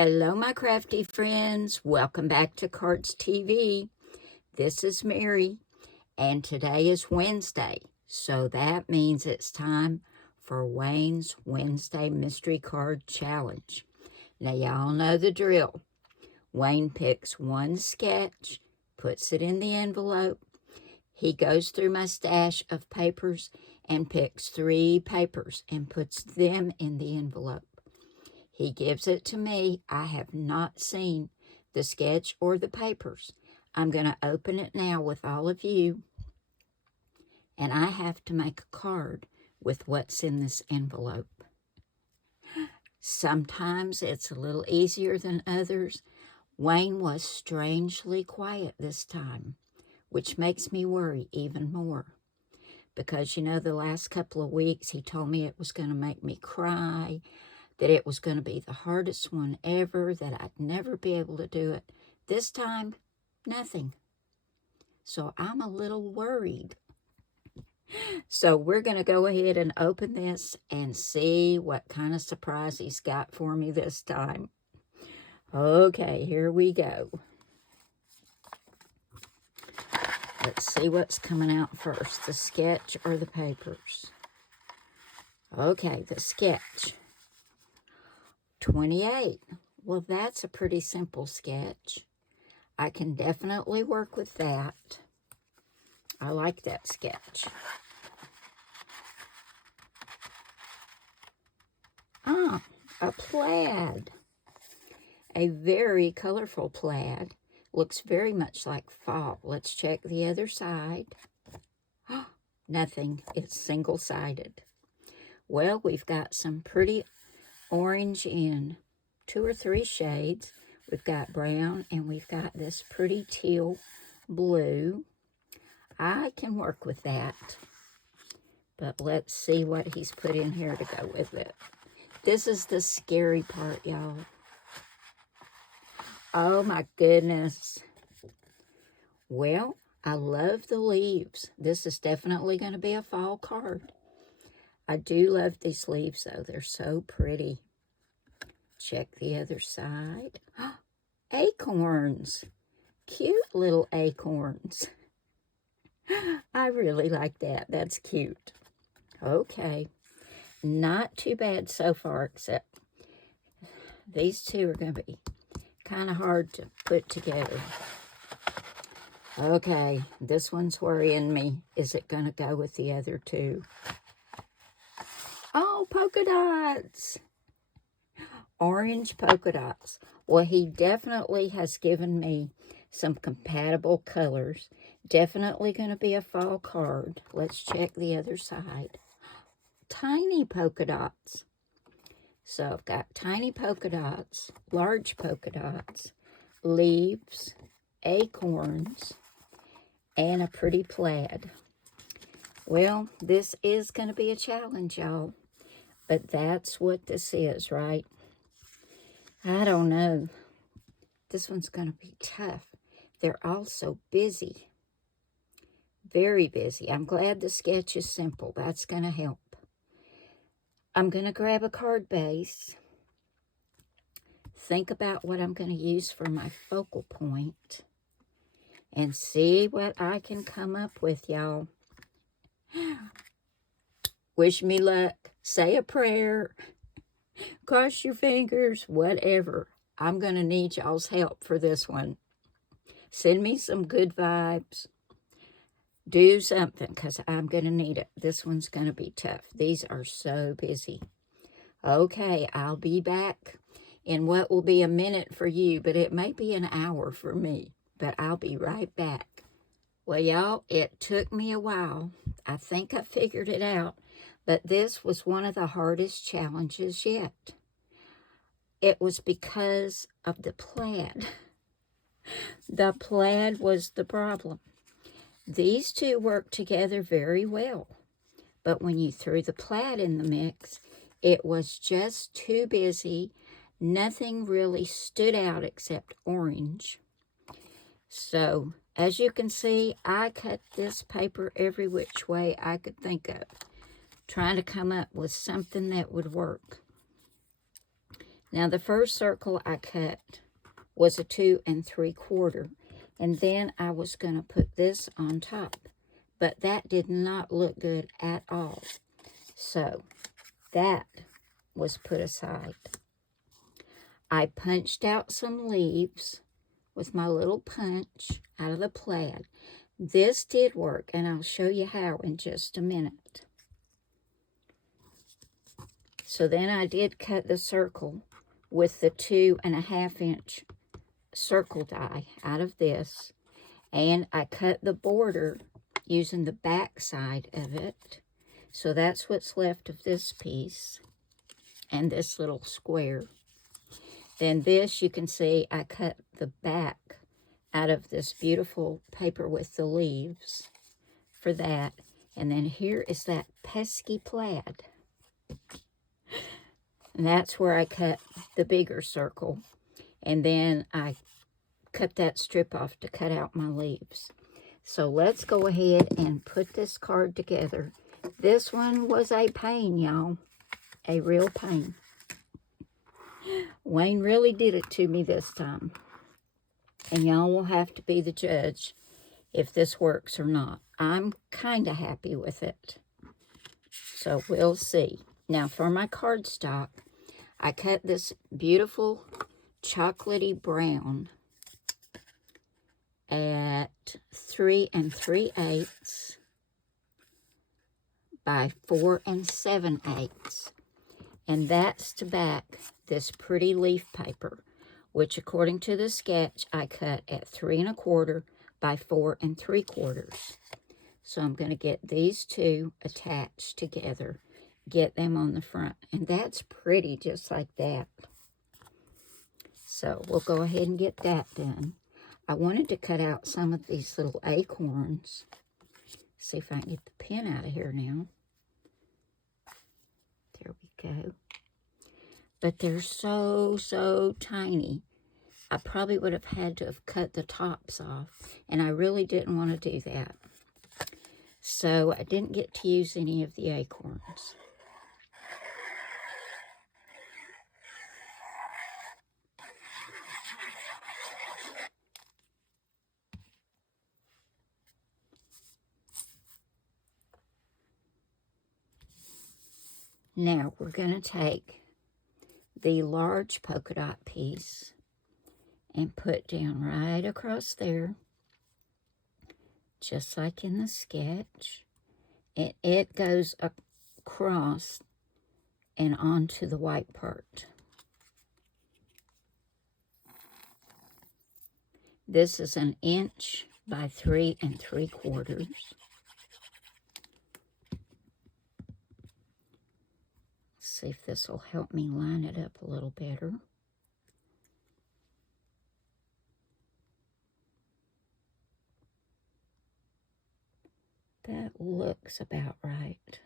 Hello, my crafty friends. Welcome back to Cardz TV. This is Mary, and today is Wednesday, so that means it's time for Wayne's Wednesday Mystery Card Challenge. Now, y'all know the drill. Wayne picks one sketch, puts it in the envelope. He goes through my stash of papers and picks 3 papers and puts them in the envelope. He gives it to me. I have not seen the sketch or the papers. I'm going to open it now with all of you. And I have to make a card with what's in this envelope. Sometimes it's a little easier than others. Wayne was strangely quiet this time, which makes me worry even more. Because, you know, the last couple of weeks he told me it was going to make me cry, that it was going to be the hardest one ever, that I'd never be able to do it. This time, nothing. So I'm a little worried. So we're going to go ahead and open this and see what kind of surprise he's got for me this time. Okay, here we go. Let's see what's coming out first, the sketch or the papers. Okay, the sketch. 28. Well, that's a pretty simple sketch. I can definitely work with that. I like that sketch. A plaid. A very colorful plaid. Looks very much like fall. Let's check the other side. Nothing. It's single-sided. Well, we've got some pretty orange in 2 or 3 shades. We've got brown, and we've got this pretty teal blue. I can work with that. But let's see what he's put in here to go with it. This is the scary part, y'all. Oh, my goodness. Well, I love the leaves. This is definitely going to be a fall card. I do love these leaves, though. They're so pretty. Check the other side. Acorns. Cute little acorns. I really like that. That's cute. Okay. Not too bad so far, except these 2 are going to be kind of hard to put together. Okay, this one's worrying me. Is it going to go with the other 2? Oh, polka dots. Orange polka dots. Well, he definitely has given me some compatible colors. Definitely going to be a fall card. Let's check the other side. Tiny polka dots. So I've got tiny polka dots, large polka dots, leaves, acorns, and a pretty plaid. Well, this is going to be a challenge, y'all. But that's what this is, right? I don't know. This one's going to be tough. They're all so busy. Very busy. I'm glad the sketch is simple. That's going to help. I'm going to grab a card base. Think about what I'm going to use for my focal point. And see what I can come up with, y'all. Wish me luck. Say a prayer. Cross your fingers. Whatever. I'm going to need y'all's help for this one. Send me some good vibes. Do something, because I'm going to need it. This one's going to be tough. These are so busy. Okay, I'll be back in what will be a minute for you, but it may be an hour for me. But I'll be right back. Well, y'all, it took me a while. I think I figured it out. But this was one of the hardest challenges yet. It was because of the plaid. The plaid was the problem. These 2 worked together very well. But when you threw the plaid in the mix, it was just too busy. Nothing really stood out except orange. So, as you can see, I cut this paper every which way I could think of, trying to come up with something that would work. Now the first circle I cut was a 2 3/4, and then I was going to put this on top, but that did not look good at all. So that was put aside. I punched out some leaves with my little punch out of the plaid. This did work, and I'll show you how in just a minute. So then I did cut the circle with the 2 1/2" circle die out of this, and I cut the border using the back side of it. So that's what's left of this piece and this little square. Then this, you can see I cut the back out of this beautiful paper with the leaves for that. And then here is that pesky plaid. And that's where I cut the bigger circle. And then I cut that strip off to cut out my leaves. So let's go ahead and put this card together. This one was a pain, y'all. A real pain. Wayne really did it to me this time. And y'all will have to be the judge if this works or not. I'm kind of happy with it. So we'll see. Now for my cardstock, I cut this beautiful chocolatey brown at 3 3/8 by 4 7/8. And that's to back this pretty leaf paper, which according to the sketch, I cut at 3 1/4 by 4 3/4. So I'm going to get these two attached together, get them on the front. And that's pretty, just like that. So we'll go ahead and get that done. I wanted to cut out some of these little acorns. See if I can get the pen out of here now. There we go. But they're so tiny. I probably would have had to have cut the tops off, and I really didn't want to do that. So I didn't get to use any of the acorns. Now we're going to take the large polka dot piece and put down right across there, just like in the sketch. And it goes across and onto the white part. This is 1 inch by 3 3/4. See if this will help me line it up a little better. That looks about right.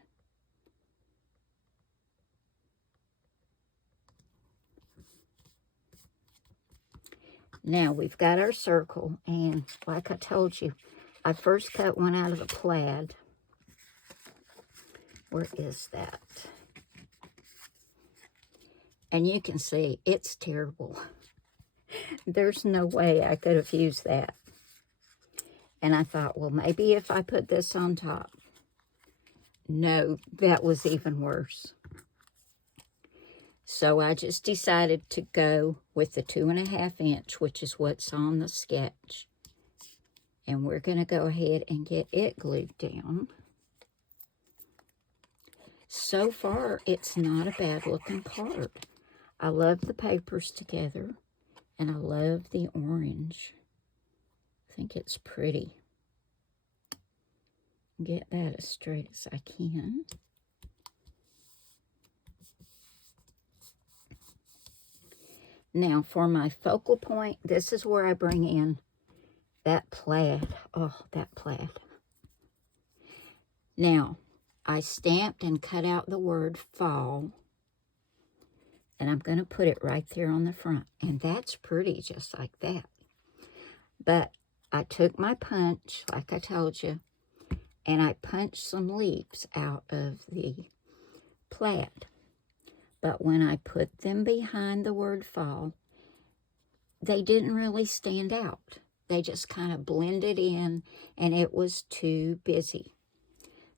Now we've got our circle, and like I told you, I first cut one out of the plaid. Where is that? And you can see it's terrible. There's no way I could have used that. And I thought, well, maybe if I put this on top. No, that was even worse. So I just decided to go with the 2 1/2 inch, which is what's on the sketch. And we're going to go ahead and get it glued down. So far, it's not a bad looking card. I love the papers together, and I love the orange. I think it's pretty. Get that as straight as I can. Now for my focal point, this is where I bring in that plaid. Oh, that plaid. Now, I stamped and cut out the word fall. And I'm going to put it right there on the front. And that's pretty, just like that. But I took my punch, like I told you, and I punched some leaves out of the plaid. But when I put them behind the word fall, they didn't really stand out. They just kind of blended in, and it was too busy.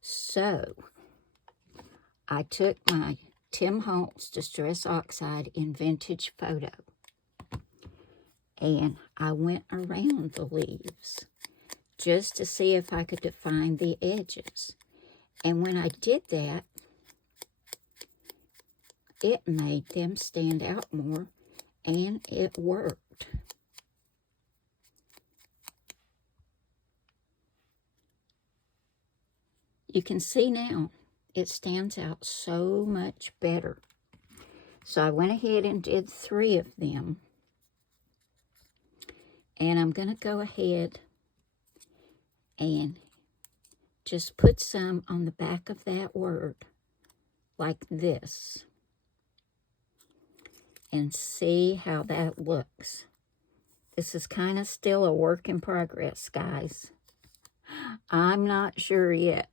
So I took my Tim Holtz Distress Oxide in Vintage Photo, and I went around the leaves just to see if I could define the edges. And when I did that, it made them stand out more, and it worked. You can see now, it stands out so much better. So I went ahead and did 3 of them. And I'm going to go ahead and just put some on the back of that word, like this. And see how that looks. This is kind of still a work in progress, guys. I'm not sure yet.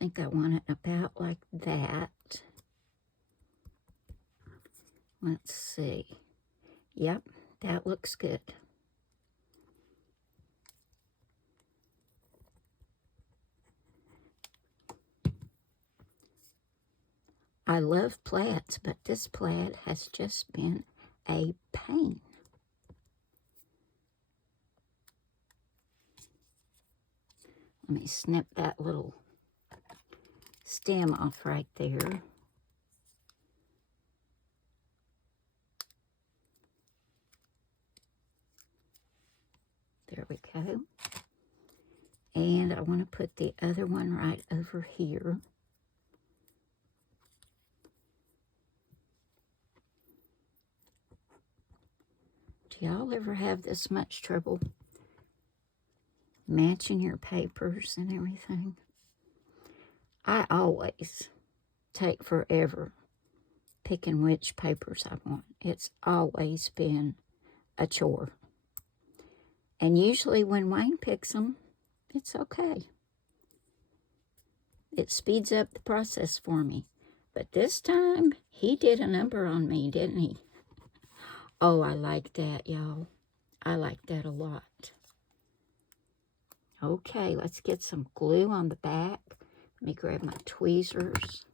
I think I want it about like that. Let's see. Yep, that looks good. I love plaids, but this plaid has just been a pain. Let me snip that little stem off right there. There we go. And I want to put the other one right over here. Do y'all ever have this much trouble matching your papers and everything? I always take forever picking which papers I want. It's always been a chore. And usually when Wayne picks them, it's okay. It speeds up the process for me. But this time, he did a number on me, didn't he? Oh, I like that, y'all. I like that a lot. Okay, let's get some glue on the back. Let me grab my tweezers.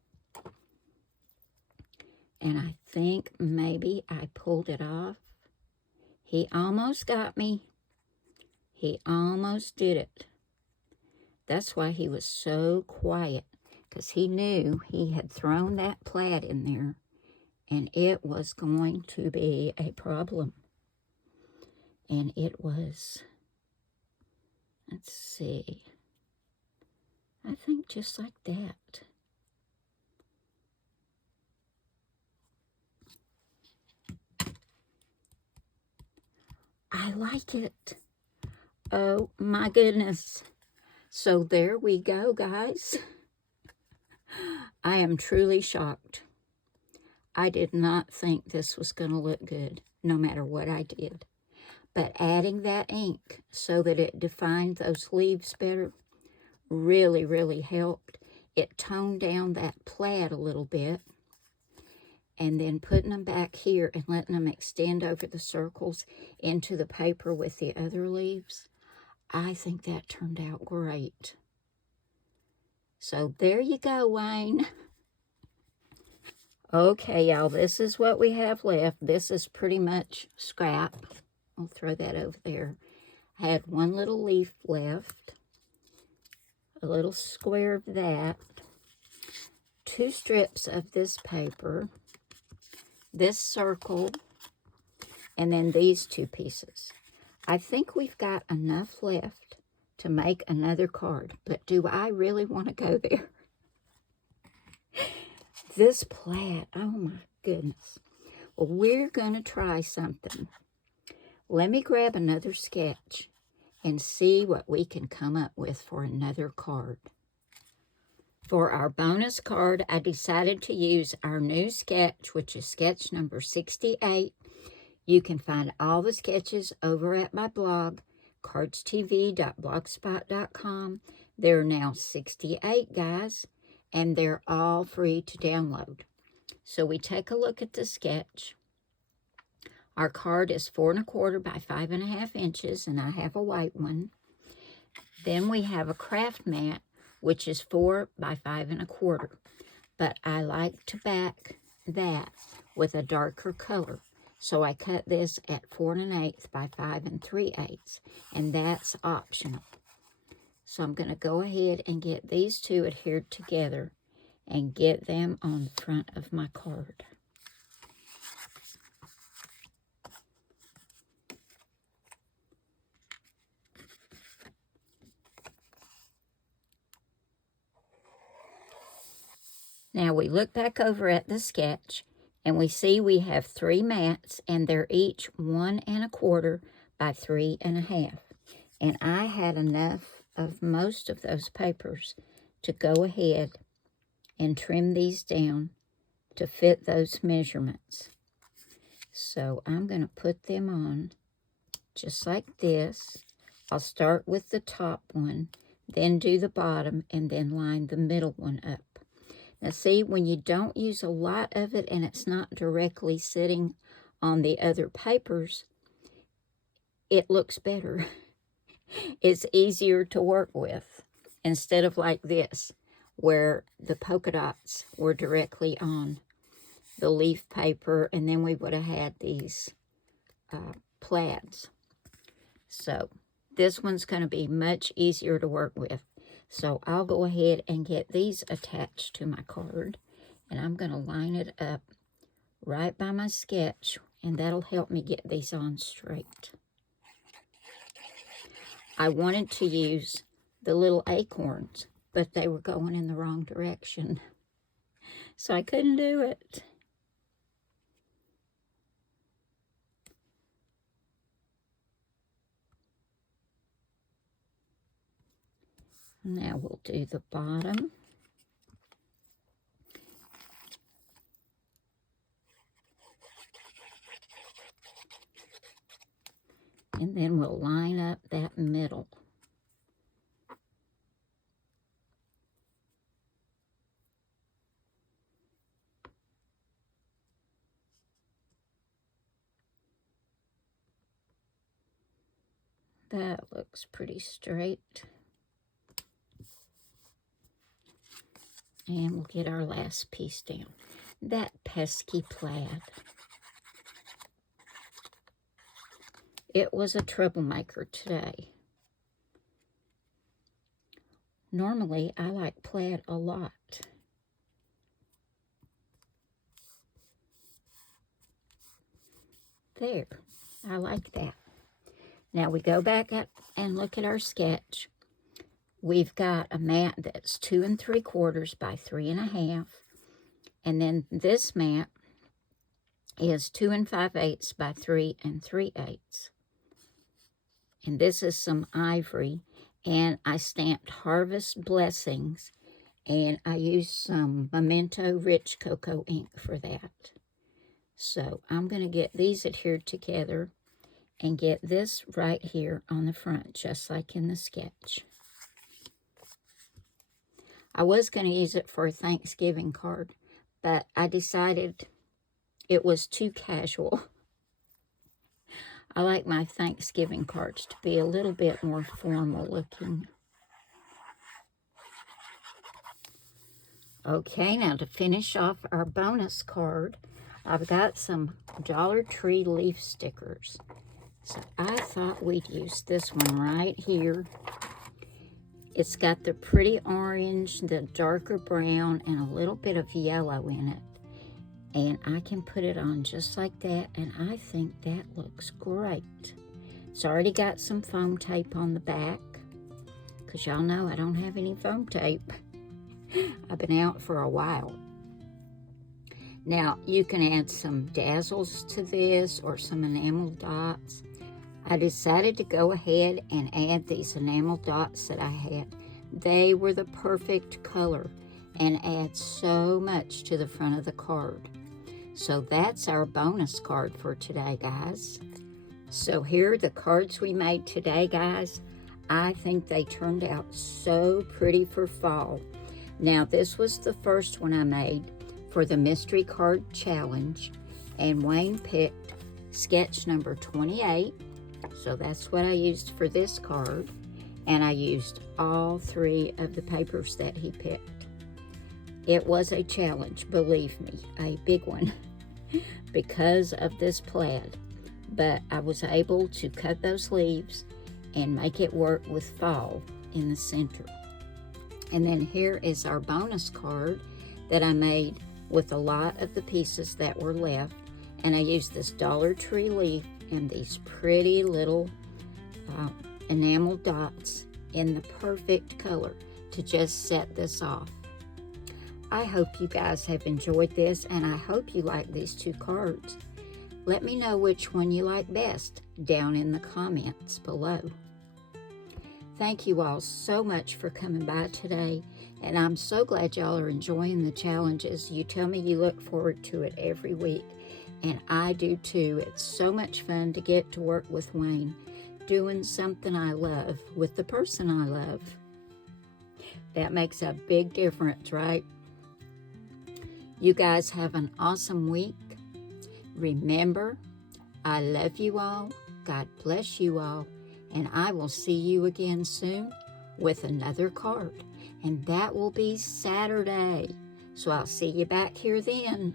And I think maybe I pulled it off. He almost got me. He almost did it. That's why he was so quiet, because he knew he had thrown that plaid in there, and it was going to be a problem. And it was. Let's see. I think just like that. I like it. Oh my goodness. So there we go, guys. I am truly shocked. I did not think this was going to look good, no matter what I did. But adding that ink so that it defined those leaves better really, really helped. It toned down that plaid a little bit. And then putting them back here and letting them extend over the circles into the paper with the other leaves, I think that turned out great. So there you go, Wayne. Okay, y'all, this is what we have left. This is pretty much scrap. I'll throw that over there. I had one little leaf left, a little square of that, 2 strips of this paper, this circle, and then these 2 pieces. I think we've got enough left to make another card, but do I really want to go there? This plaid, oh my goodness. Well, we're going to try something. Let me grab another sketch and see what we can come up with for another card. For our bonus card, I decided to use our new sketch, which is sketch number 68. You can find all the sketches over at my blog, cardstv.blogspot.com. There are now 68, guys, and they're all free to download. So we take a look at the sketch. Our card is 4 1/4 by 5 1/2 inches, and I have a white one. Then we have a craft mat, which is 4 by 5 1/4. But I like to back that with a darker color. So I cut this at 4 1/8 by 5 3/8, and that's optional. So I'm going to go ahead and get these two adhered together and get them on the front of my card. Now we look back over at the sketch and we see we have 3 mats, and they're each 1 1/4 by 3 1/2. And I had enough of most of those papers to go ahead and trim these down to fit those measurements. So I'm going to put them on just like this. I'll start with the top one, then do the bottom, and then line the middle one up. Now see, when you don't use a lot of it and it's not directly sitting on the other papers, it looks better. It's easier to work with instead of like this, where the polka dots were directly on the leaf paper, and then we would have had these plaids. So this one's going to be much easier to work with. So I'll go ahead and get these attached to my card, and I'm going to line it up right by my sketch, and that'll help me get these on straight. I wanted to use the little acorns, but they were going in the wrong direction, so I couldn't do it. Now we'll do the bottom. And then we'll line up that middle. That looks pretty straight. And we'll get our last piece down. That pesky plaid. It was a troublemaker today. Normally, I like plaid a lot. There, I like that. Now we go back up and look at our sketch. We've got a mat that's 2 3/4 by 3 1/2. And then this mat is 2 5/8 by 3 3/8. And this is some ivory. And I stamped Harvest Blessings. And I used some Memento Rich Cocoa ink for that. So I'm going to get these adhered together and get this right here on the front, just like in the sketch. I was going to use it for a Thanksgiving card, but I decided it was too casual. I like my Thanksgiving cards to be a little bit more formal looking. Okay, now to finish off our bonus card, I've got some Dollar Tree leaf stickers. So I thought we'd use this one right here. It's got the pretty orange, the darker brown, and a little bit of yellow in it. And I can put it on just like that, and I think that looks great. It's already got some foam tape on the back, because y'all know I don't have any foam tape. I've been out for a while. Now, you can add some Dazzles to this or some enamel dots. I decided to go ahead and add these enamel dots that I had. They were the perfect color and add so much to the front of the card. So that's our bonus card for today, guys. So here are the cards we made today, guys. I think they turned out so pretty for fall. Now, this was the first one I made for the Mystery Card Challenge, and Wayne picked sketch number 28, so that's what I used for this card, and I used all 3 of the papers that he picked. It was a challenge, believe me, a big one, because of this plaid, but I was able to cut those leaves and make it work with fall in the center. And then here is our bonus card that I made with a lot of the pieces that were left, and I used this Dollar Tree leaf and these pretty little enamel dots in the perfect color to just set this off. I hope you guys have enjoyed this, and I hope you like these 2 cards. Let me know which one you like best down in the comments below. Thank you all so much for coming by today, and I'm so glad y'all are enjoying the challenges. You tell me you look forward to it every week, and I do too. It's so much fun to get to work with Wayne, doing something I love with the person I love. That makes a big difference, right? You guys have an awesome week. Remember, I love you all. God bless you all. And I will see you again soon with another card. And that will be Saturday. So I'll see you back here then.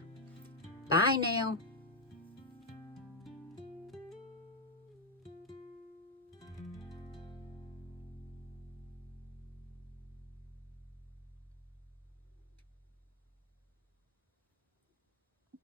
Bye now.